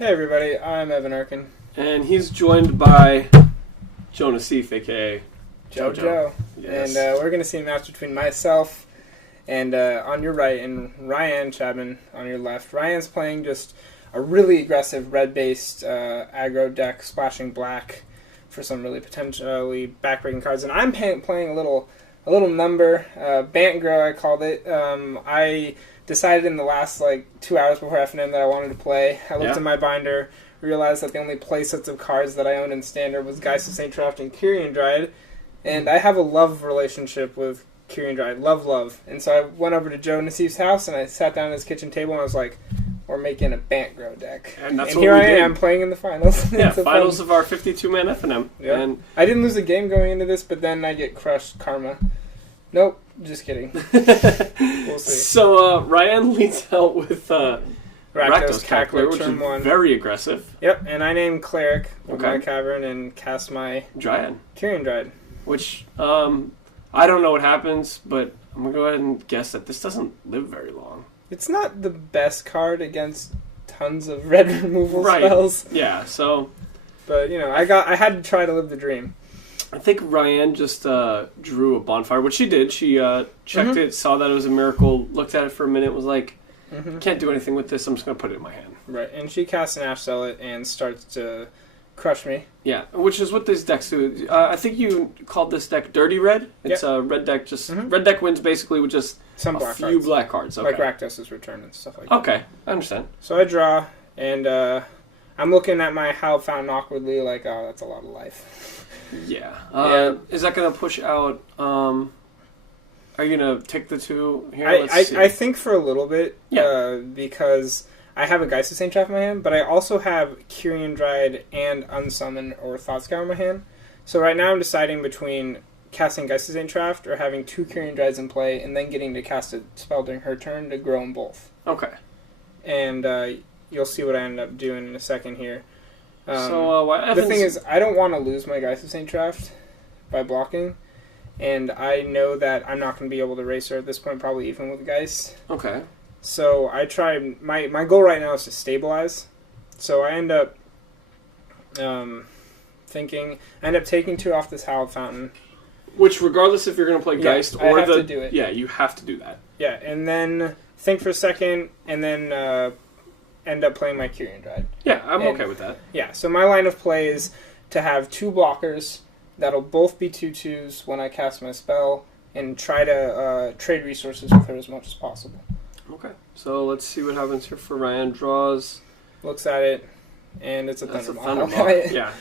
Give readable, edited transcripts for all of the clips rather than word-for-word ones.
Hey everybody, I'm Evan Arkin. And he's joined by Joe Naseef, a.k.a. Joe. Yes. And we're going to see a match between myself and on your right and Ryan Chadmon on your left. Ryan's playing just a really aggressive red-based aggro deck, splashing black for some really potentially backbreaking cards. And I'm playing a little number, Bant I called it. I decided in the last 2 hours before FNM that I wanted to play. I looked in my binder, realized that the only play sets of cards that I owned in Standard was Geist of St. Traft and Kyrian Dryad, and I have a love relationship with Kyrian Dryad, love. And so I went over to Joe Naseef's house and I sat down at his kitchen table and I was like, we're making a Bantgro deck. And that's and what here we I did. am playing in the finals. Yeah, finals of our 52-man FNM. Yep. And I didn't lose a game going into this, but then I get crushed karma. Nope, just kidding. We'll see. So Ryan leads out with Rakdos Cackler, which turn is one. very aggressive. Yep, and I named Cleric with Okay. my Cavern and cast my Dryad. Kyrian Dryad. Which, I don't know what happens, but I'm going to go ahead and guess that this doesn't live very long. It's not the best card against tons of red removal Right. spells. Yeah, so But, I had to try to live the dream. I think Ryan just drew a bonfire, which she did. She checked it, saw that it was a miracle, looked at it for a minute, was like, can't do anything with this, I'm just going to put it in my hand. Right, and she casts an Ash Zealot and starts to crush me. Yeah, which is what these decks do. I think you called this deck Dirty Red. It's a red deck. Red deck wins basically with just Some a black few cards. black cards. Okay. Like Rakdos' Return and stuff like that. Okay, I understand. So I draw, and I'm looking at my Hallowed Fountain awkwardly like, oh, that's a lot of life. Yeah. Is that going to push out... are you going to take the two here? I think for a little bit, Yeah. because I have a Geist of St. Traft in my hand, but I also have Kyrian Dryad and Unsummon or Thoughtscour in my hand. So right now I'm deciding between casting Geist of St. Traft or having two Kyrian Dryads in play and then getting to cast a spell during her turn to grow them both. Okay. And you'll see what I end up doing in a second here. So the thing is, I don't want to lose my Geist of St. Traft by blocking, and I know that I'm not going to be able to race her at this point, probably even with Geist. Okay. So I try. My goal right now is to stabilize. So I end up taking two off this Hallowed Fountain. Which, regardless if you're going to play Geist or I have to do it. Yeah, you have to do that. Yeah, and then think for a second, and then end up playing my Kyrian Dryad. Yeah, I'm okay with that. Yeah, so my line of play is to have two blockers that'll both be 2/2s when I cast my spell, and try to trade resources with her as much as possible. Okay, so let's see what happens here for Ryan. Draws. Looks at it, and it's a Thundermaw. Thundermaw. Yeah.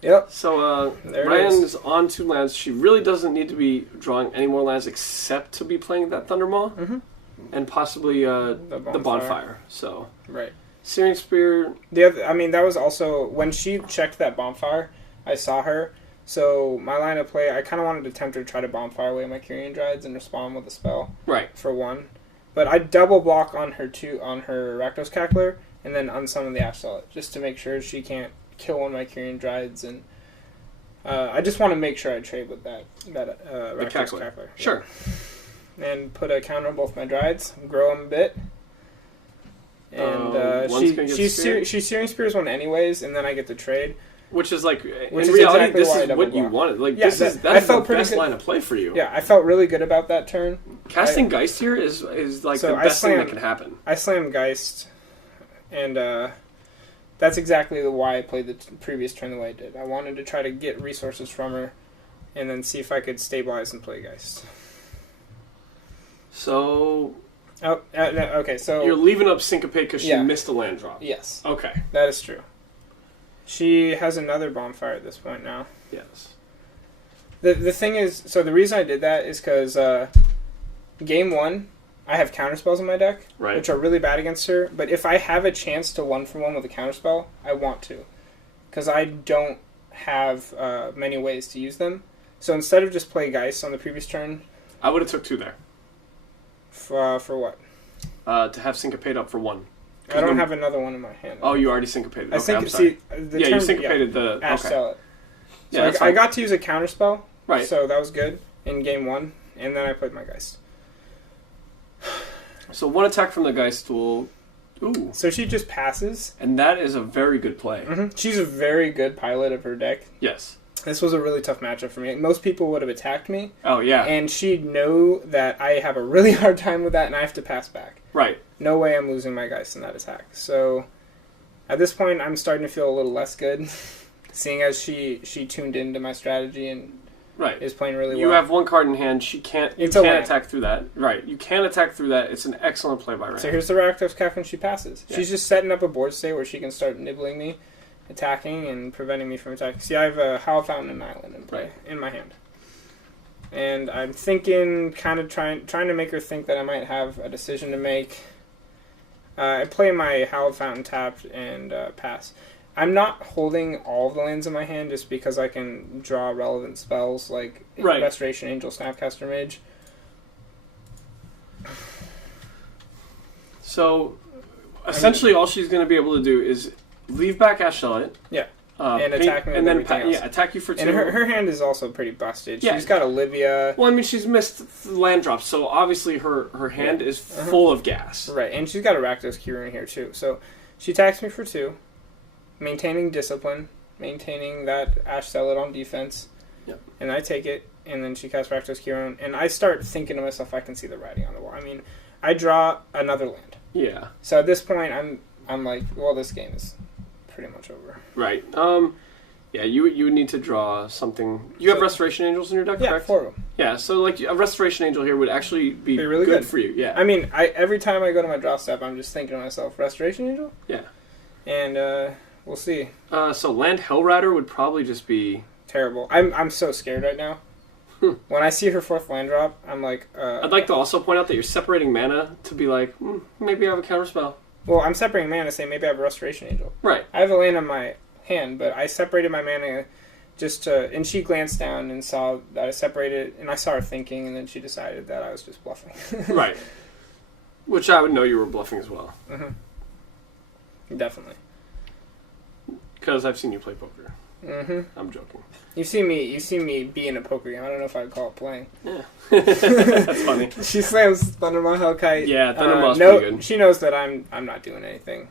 Yep. So There it Ryan is on 2 lands. She really doesn't need to be drawing any more lands except to be playing that Thundermaw and possibly the Bonfire. So right. Searing Spear. That was also when she checked that Bonfire. I saw her. So my line of play, I kind of wanted to tempt her to try to Bonfire away my Kyrian Dryads and respond with a spell. Right. For one. But I double block on her Rakdos Cackler and then unsummon the Ash Zealot just to make sure she can't kill one of my Kyrian Dryads, and I just want to make sure I trade with that Rakdos Cackler. Sure. Yeah. And put a counter on both my Dryads, grow them a bit. And she Searing Spears one anyways, and then I get the trade. Which is in is reality, exactly this why I is double what you block. wanted. Yeah, That's the best line of play for you. Yeah, I felt really good about that turn. Casting Geist here is the best thing that can happen. I slammed Geist, and that's exactly why I played the previous turn the way I did. I wanted to try to get resources from her, and then see if I could stabilize and play Geist. So... no, okay, so... You're leaving up Syncopate because she missed a land drop. Yes. Okay. That is true. She has another Bonfire at this point now. Yes. The thing is, so the reason I did that is because game 1, I have counterspells in my deck, which are really bad against her, but if I have a chance to 1-for-1 with a counterspell, I want to. Because I don't have many ways to use them. So instead of just play Geist on the previous turn... I would have took 2 there. For what? To have Syncopate up for 1. I don't have another one in my hand. Oh, you already syncopated. Okay, I'm sorry. you syncopated the... Ash Zealot. So Yeah, I got to use a counterspell, right. So that was good in game 1, and then I played my Geist. So 1 attack from the Geist will Ooh. So she just passes. And that is a very good play. Mm-hmm. She's a very good pilot of her deck. Yes. This was a really tough matchup for me. Most people would have attacked me. Oh, yeah. And she'd know that I have a really hard time with that, and I have to pass back. Right. No way I'm losing my Geist in that attack. So, at this point, I'm starting to feel a little less good, seeing as she tuned into my strategy and is playing really well. You have one card in hand. You can't attack through that. Right. You can't attack through that. It's an excellent play by Rand. So here's the Rakdos Cap when she passes. Yeah. She's just setting up a board state where she can start nibbling me, attacking, and preventing me from attacking. See, I have a Howl Fountain and Island in play in my hand. And I'm thinking, kind of trying to make her think that I might have a decision to make. I play my Howl Fountain tapped and pass. I'm not holding all of the lands in my hand just because I can draw relevant spells like Restoration Angel, Snapcaster Mage. So, essentially, all she's going to be able to do is leave back Ashellite. Yeah. And attack me with everything else. Yeah, attack you for 2. And her hand is also pretty busted. Yeah. She's got Olivia. Well, I mean, she's missed land drops, so obviously her hand is full of gas. Right, and she's got a Rakdos Keyrune here, too. So she attacks me for 2, maintaining discipline, maintaining that Ash Zealot on defense. Yep. And I take it, and then she casts Rakdos Keyrune, and I start thinking to myself, I can see the writing on the wall. I mean, I draw another land. Yeah. So at this point, I'm like, well, this game is pretty much over. Right. Yeah, you would need to draw something. You have Restoration Angels in your deck, correct? Yeah, 4 of them. Yeah, so like a Restoration Angel here would actually be really good for you. Yeah. I mean, every time I go to my draw step, I'm just thinking to myself, Restoration Angel? Yeah. And we'll see. So Land Hellrider would probably just be terrible. I'm so scared right now. When I see her 4th land drop, I'm like... I'd like to also point out that you're separating mana to be like, maybe I have a counterspell. Well, I'm separating mana to say maybe I have a Restoration Angel. Right. I have a land on my hand, but I separated my mana just to... And she glanced down and saw that I separated, and I saw her thinking, and then she decided that I was just bluffing. Right. Which I would know you were bluffing as well. Mm-hmm. Definitely. Because I've sene you play poker. Mm-hmm. I'm joking. You've seen me be in a poker game. I don't know if I'd call it playing. Yeah. That's funny. She slams Thundermaw Hellkite. Yeah, Thundermaw's pretty good. She knows that I'm not doing anything.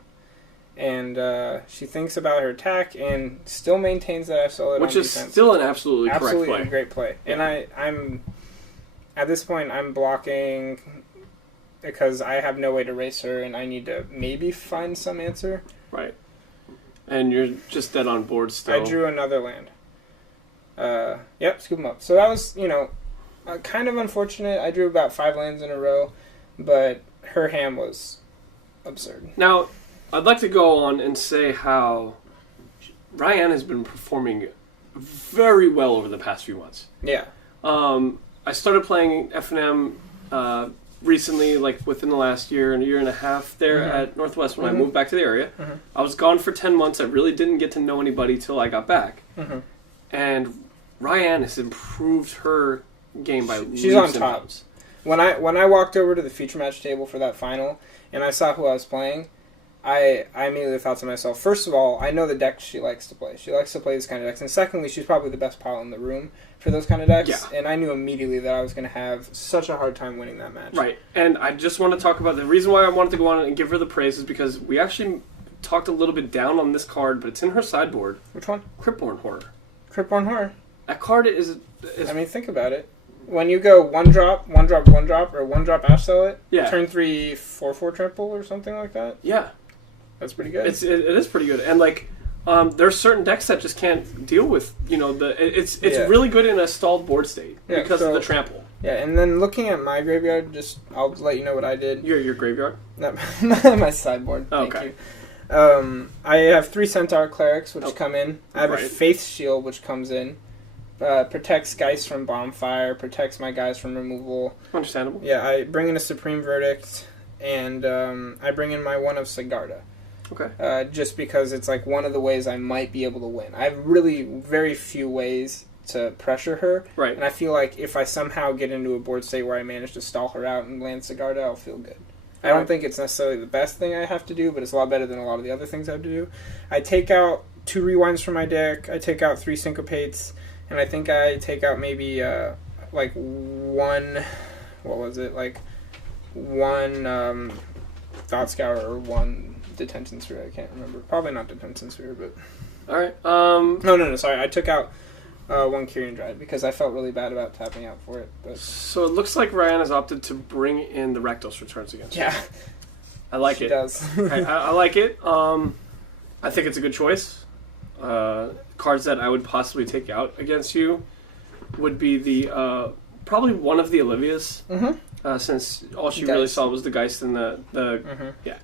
And she thinks about her attack and still maintains that I saw it Which on is defense. still an absolutely correct play. Absolutely a great play. Yeah. And I'm at this point I'm blocking because I have no way to race her and I need to maybe find some answer. Right. And you're just dead on board still. I drew another land. Yep, scoop them up. So that was, kind of unfortunate. I drew about 5 lands in a row, but her hand was absurd. Now, I'd like to go on and say how Ryan has been performing very well over the past few months. Yeah. I started playing FNM recently, like within the last year and a half there at Northwest when I moved back to the area. I was gone for 10 months. I really didn't get to know anybody till I got back. And Ryan has improved her game by She's on top. When I walked over to the feature match table for that final and I saw who I was playing, I immediately thought to myself, first of all, I know the deck she likes to play. She likes to play this kind of decks. And secondly, she's probably the best pilot in the room for those kind of decks. Yeah. And I knew immediately that I was going to have such a hard time winning that match. Right. And I just want to talk about the reason why I wanted to go on and give her the praise is because we actually talked a little bit down on this card, but it's in her sideboard. Which one? Cryptborn Horror. Cryptborn Horror. That card is... I mean, think about it. When you go 1-drop, 1-drop, 1-drop, or 1-drop Ash Zealot, turn 3, 4/4 trample or something like that. Yeah. That's pretty good. It is pretty good. And, like, there's certain decks that just can't deal with, it's really good in a stalled board state because of the trample. Yeah, and then looking at my graveyard, I'll let you know what I did. Your graveyard? Not my sideboard. Oh, thank okay. you. I have 3 Centaur Clerics, which come in. I have a Faith Shield, which comes in. Protects Geist from Bonfire, protects my guys from removal. Understandable. Yeah, I bring in a Supreme Verdict, and I bring in my one of Sigarda. Okay. Just because it's like one of the ways I might be able to win. I have really very few ways to pressure her. Right. And I feel like if I somehow get into a board state where I manage to stall her out and land Sigarda, I'll feel good. I don't think it's necessarily the best thing I have to do, but it's a lot better than a lot of the other things I have to do. I take out 2 Rewinds from my deck, I take out 3 Syncopates, and I think I take out maybe one... What was it? Like one... Thought Scour or 1 Detention Sphere. I can't remember. Probably not Detention Sphere, but... Alright, No, sorry. I took out 1 Kyrian Drive because I felt really bad about tapping out for it. But... So it looks like Ryan has opted to bring in the Rakdos returns against you. Yeah. I like she it. does. I like it. I think it's a good choice. Cards that I would possibly take out against you would be the probably one of the Olivias, since all she really saw was the Geist and the yeah,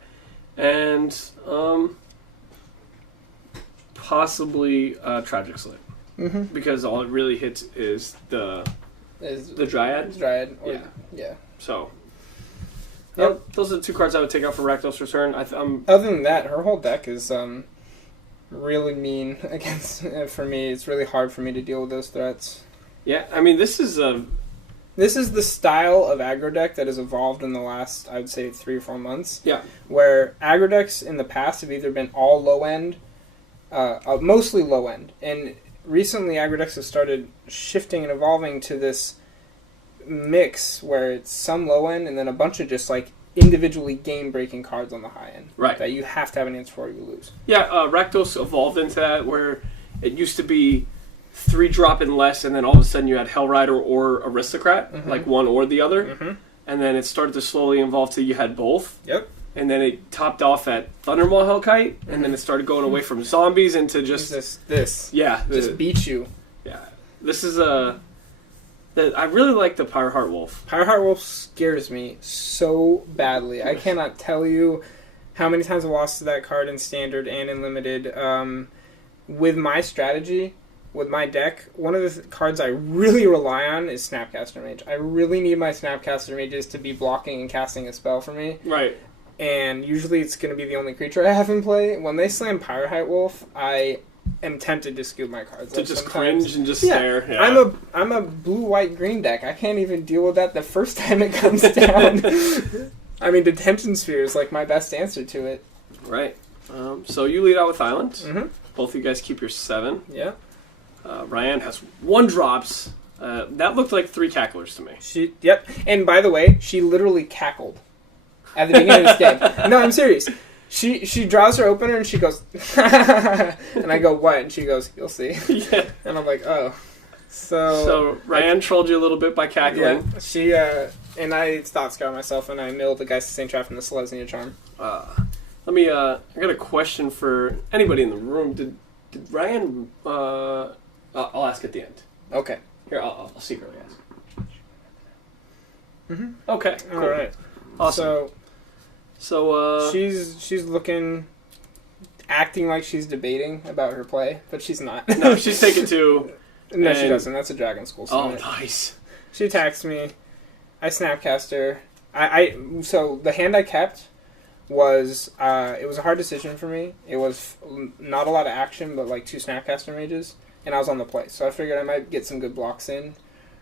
and possibly Tragic Slit, because all it really hits is the Dryad. Dryad. Or, yeah. So. Yep. Those are the 2 cards I would take out for Rakdos Return. Other than that, her whole deck is really mean against for me. It's really hard for me to deal with those threats. Yeah, I mean, this is the style of aggro deck that has evolved in the last, I would say, 3 or 4 months. Yeah. Where aggro decks in the past have either been all low end, mostly low end, and recently aggro decks have started shifting and evolving to this mix where it's some low end and then a bunch of just like individually game breaking cards on the high end. Right. That you have to have an answer for or you lose. Yeah, Rakdos evolved into that where it used to be 3 drop and less, and then all of a sudden you had Hellrider or Aristocrat, like one or the other. And then it started to slowly evolve to you had both. Yep. And then it topped off at Thundermaw Hellkite, and then it started going away from zombies into just this. Yeah, just beat you. Yeah, this is I really like the Pyreheart Wolf. Pyreheart Wolf scares me so badly. I cannot tell you how many times I've lost to that card in Standard and in Limited. With my strategy, with my deck, one of the cards I really rely on is Snapcaster Mage. I really need my Snapcaster Mages to be blocking and casting a spell for me. Right. And usually it's going to be the only creature I have in play. When they slam Pyreheart Wolf, I am tempted to scoop my cards. To just cringe and just stare. Yeah. I'm a blue-white-green deck. I can't even deal with that the first time it comes down. I mean, Detention Sphere is like my best answer to it. Right. So you lead out with Island. Both of you guys keep your 7. Yeah. Ryan has 1 drops. That looked like 3 cacklers to me. Yep. And by the way, she literally cackled at the beginning of this game. No, I'm serious. She draws her opener and she goes, and I go, what? And she goes, you'll see. Yeah. And I'm like, oh. So Ryan trolled you a little bit by cackling. Yeah. She, and I Thought Scout myself and I milled the Geist of St. Trap and the Selesnya Charm. I got a question for anybody in the room. Did Ryan, I'll ask at the end. Okay. Here, I'll secretly ask. Okay, cool. All right. Awesome. So she's looking, acting like she's debating about her play, but she's not. No, she's taking 2. No, she doesn't. That's a Dragon School. Oh, nice. She attacks me. I Snapcast her. So the hand I kept was it was a hard decision for me. It was not a lot of action, but like 2 Snapcaster Mages, and I was on the play, so I figured I might get some good blocks in.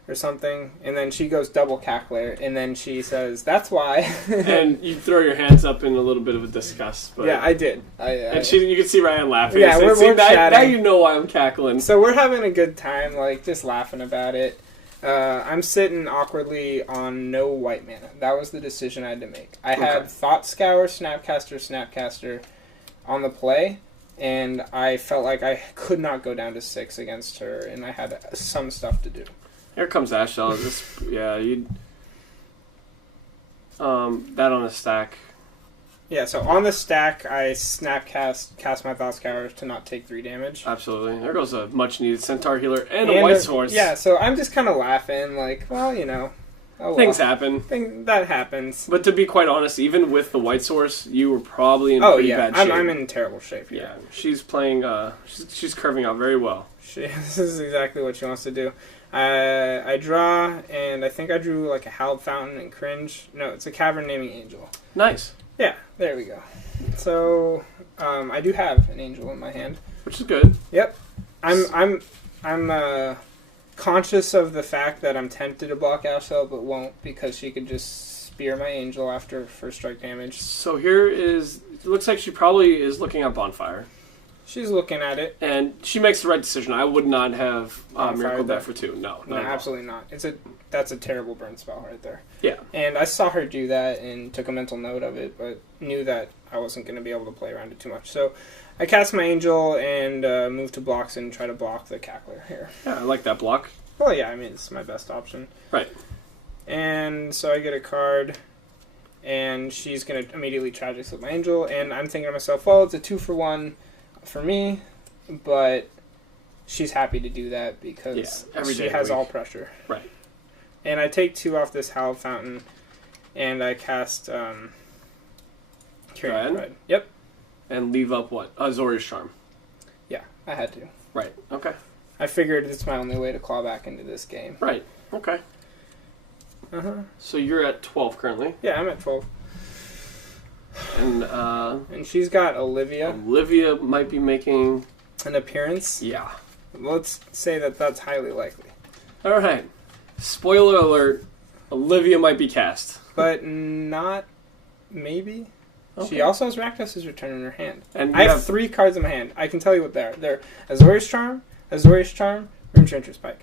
Or something, and then she goes double cackler, and then she says, "That's why." And you throw your hands up in a little bit of a disgust. But yeah, I did. You can see Ryan laughing. Yeah, we're chatting. Now you know why I'm cackling. So we're having a good time, like just laughing about it. I'm sitting awkwardly on no white mana. That was the decision I had to make. I had Thought Scour, Snapcaster on the play, and I felt like I could not go down to 6 against her, and I had some stuff to do. Here comes Ashell. You'd that on a stack. Yeah, so on the stack, I cast my Thought Scour to not take 3 damage. Absolutely. There goes a much-needed Centaur healer and a White Source. Yeah, so I'm just kind of laughing, like, well, you know. Things happen. That happens. But to be quite honest, even with the White Source, you were probably in pretty bad shape. I'm in terrible shape here. Yeah, she's playing, she's curving out very well. This is exactly what she wants to do. I draw, and I think I drew like a Hallowed Fountain and Cringe. No, it's a Cavern Naming Angel. Nice. Yeah, there we go. So, I do have an angel in my hand, which is good. Yep. I'm conscious of the fact that I'm tempted to block Ashell, but won't because she could just spear my angel after first strike damage. So here is. It looks like she probably is looking at Bonfire. She's looking at it. And she makes the right decision. I would not have Miracle that. for 2. No, absolutely not. That's a terrible burn spell right there. Yeah. And I saw her do that and took a mental note of it, but knew that I wasn't going to be able to play around it too much. So I cast my Angel and move to blocks and try to block the Cackler here. Yeah, I like that block. Well, yeah, I mean, it's my best option. Right. And so I get a card, and she's going to immediately Tragic Slip my Angel, and I'm thinking to myself, well, it's a 2-for-1 for me, but she's happy to do that because she has all pressure. Right. And I take 2 off this Hallowed Fountain, and I cast Carrion Pride. Yep. And leave up what? Azorius Charm. Yeah, I had to. Right. Okay. I figured it's my only way to claw back into this game. Right. Okay. So you're at 12 currently. Yeah, I'm at 12. And she's got Olivia. Olivia might be making an appearance. Yeah. Let's say that's highly likely. All right. Spoiler alert: Olivia might be cast, but not maybe. Okay. She also has Rakdos's Return in her hand. And I have 3 cards in my hand. I can tell you what they are. They're Azorius Charm, Room Trencher's Pike.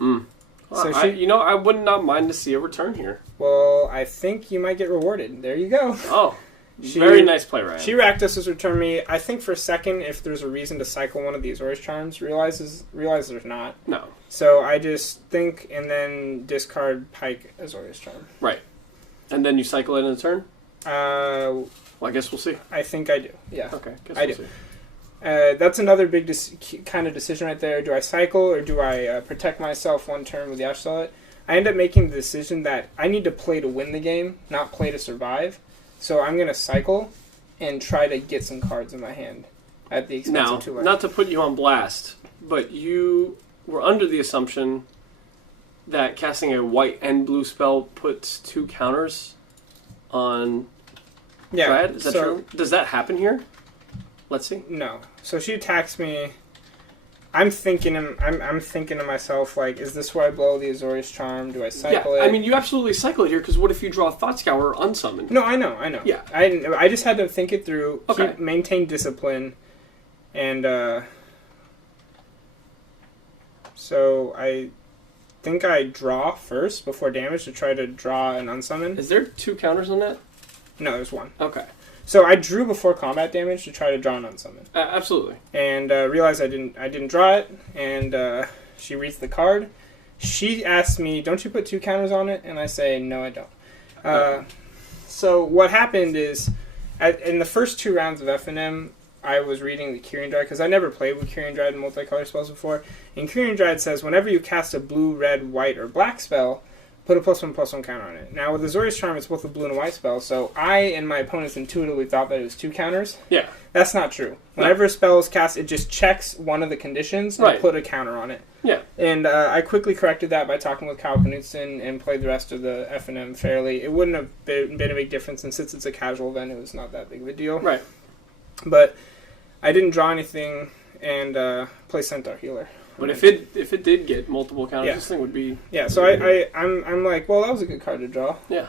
Well, so I would not mind to see a return here. Well, I think you might get rewarded. There you go. Oh, very nice play, Ryan. She Rakdos's Return me. I think for a second, if there's a reason to cycle one of the Azorius Charms, realize there's not. No. So I just think and then discard Pike Azorius Charm. Right. And then you cycle it in a turn? Well, I guess we'll see. I think I do, yeah. Okay, I do. That's another big kind of decision right there. Do I cycle or do I protect myself one turn with the Ash Zealot? I end up making the decision that I need to play to win the game, not play to survive. So I'm going to cycle and try to get some cards in my hand at the expense of 2 life. Not to put you on blast, but you were under the assumption that casting a white and blue spell puts 2 counters on Brad. Is that true? Does that happen here? Let's see. No. So she attacks me. I'm thinking to myself, like, is this where I blow the Azorius Charm? Do I cycle it? I mean, you absolutely cycle it here, because what if you draw Thought Scour unsummoned? No, I know. Yeah. I just had to think it through, okay. Maintain discipline, and so I think I draw first before damage to try to draw an unsummon. Is there 2 counters on that? No, there's 1. Okay. So I drew before combat damage to try to draw an unsummon. Absolutely. And realized I didn't draw it, and she reads the card. She asks me, "Don't you put 2 counters on it?" And I say, "No, I don't." So what happened is, in the first 2 rounds of F&M, I was reading the Kyrian Dryad, because I never played with Kyrian Dryad in multicolor spells before. And Kyrian Dryad says, whenever you cast a blue, red, white, or black spell, put a +1/+1 counter on it. Now, with Azorius Charm, it's both a blue and a white spell, so I and my opponents intuitively thought that it was 2 counters. Yeah. That's not true. Whenever a spell is cast, it just checks one of the conditions and put a counter on it. Yeah. And I quickly corrected that by talking with Kyle Knutson and played the rest of the F&M fairly. It wouldn't have been a big difference, and since it's a casual event, it was not that big of a deal. Right. But I didn't draw anything and play Centaur Healer. But if it did get multiple counters, this thing would be... Yeah, so I'm like, well, that was a good card to draw. Yeah.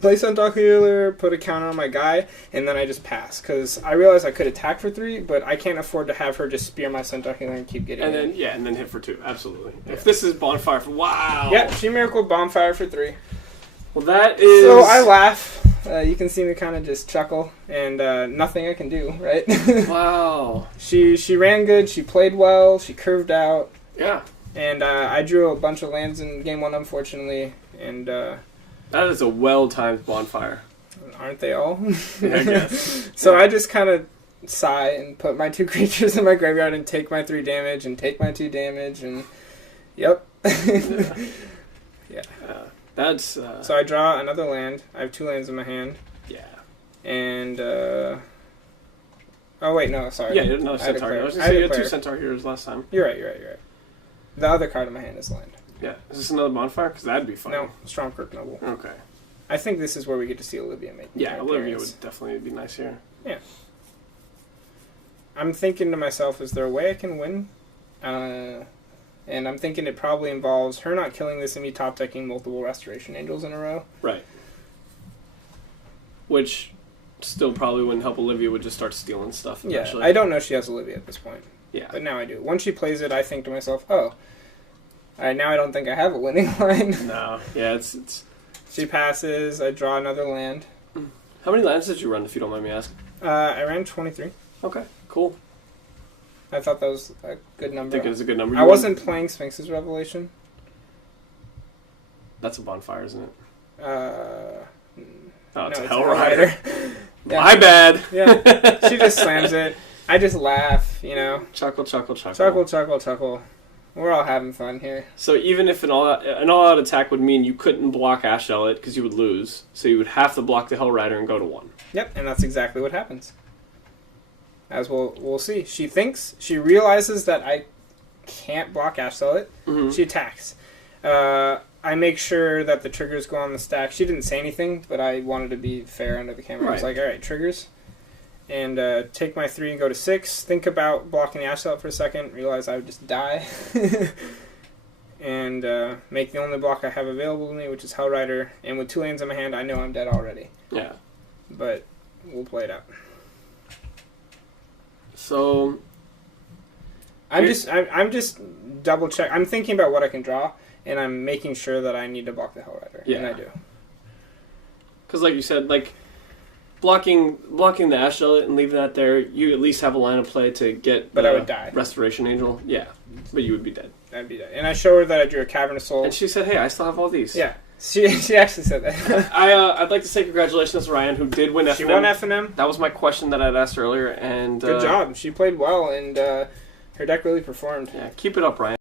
Play Centaur Healer, put a counter on my guy, and then I just pass. Because I realized I could attack for 3, but I can't afford to have her just spear my Centaur Healer and keep getting and then hit for 2, absolutely. Yeah. If this is Bonfire for... Wow! Yeah, she Miracled Bonfire for 3. Well, that is... So I laugh. You can see me kind of just chuckle, and nothing I can do, right? Wow. She ran good, she played well, she curved out. Yeah. And I drew a bunch of lands in game 1, unfortunately, and... that is a well-timed Bonfire. Aren't they all? I guess. So I just kind of sigh and put my 2 creatures in my graveyard and take my 3 damage and take my 2 damage, and... Yep. Yeah. That's... So I draw another land. I have 2 lands in my hand. Yeah. And, oh, wait, no, sorry. Yeah, no, Centaur. I was going to say you had 2 Centaur Heroes last time. You're right. The other card in my hand is land. Yeah. Is this another Bonfire? Because that'd be fun. No, Stormkirk Noble. Okay. I think this is where we get to see Olivia make Olivia would definitely be nice here. Yeah. I'm thinking to myself, is there a way I can win? And I'm thinking it probably involves her not killing this and me top decking multiple Restoration Angels in a row. Right. Which still probably wouldn't help Olivia would just start stealing stuff eventually. Yeah, I don't know she has Olivia at this point. Yeah. But now I do. Once she plays it, I think to myself, oh, now I don't think I have a winning line. No. Yeah, it's... She passes, I draw another land. How many lands did you run, if you don't mind me asking? I ran 23. Okay, cool. I thought that was a good number. I think it is a good number. I wasn't playing Sphinx's Revelation. That's a bonfire, isn't it? Oh, it's a Hellrider. Yeah. My bad. Yeah, she just slams it. I just laugh, you know. Chuckle, chuckle, chuckle. Chuckle, chuckle, chuckle. We're all having fun here. So even if an all-out attack would mean you couldn't block Ash Elliot because you would lose, so you would have to block the Hellrider and go to 1. Yep, and that's exactly what happens. As we'll see. She realizes that I can't block Ash Elliot. Mm-hmm. She attacks. I make sure that the triggers go on the stack. She didn't say anything, but I wanted to be fair under the camera. Right. I was like, alright, triggers. And take my 3 and go to 6. Think about blocking the Ash Elliot for a second. Realize I would just die. And make the only block I have available to me, which is Hellrider. And with 2 lands in my hand, I know I'm dead already. Yeah. But we'll play it out. So I'm just double check. I'm thinking about what I can draw, and I'm making sure that I need to block the Hellrider. Yeah. And I do. Because like you said, like blocking the Ash Elliot and leaving that there, you at least have a line of play to get. But I would die. Restoration Angel. Yeah, but you would be dead. I'd be dead. And I show her that I drew a Cavern of Souls. And she said, "Hey, I still have all these." Yeah. She actually said that. I'd like to say congratulations to Ryan, who did win FNM. She won FNM. That was my question that I'd asked earlier, and good job. She played well, and her deck really performed. Yeah, keep it up, Ryan.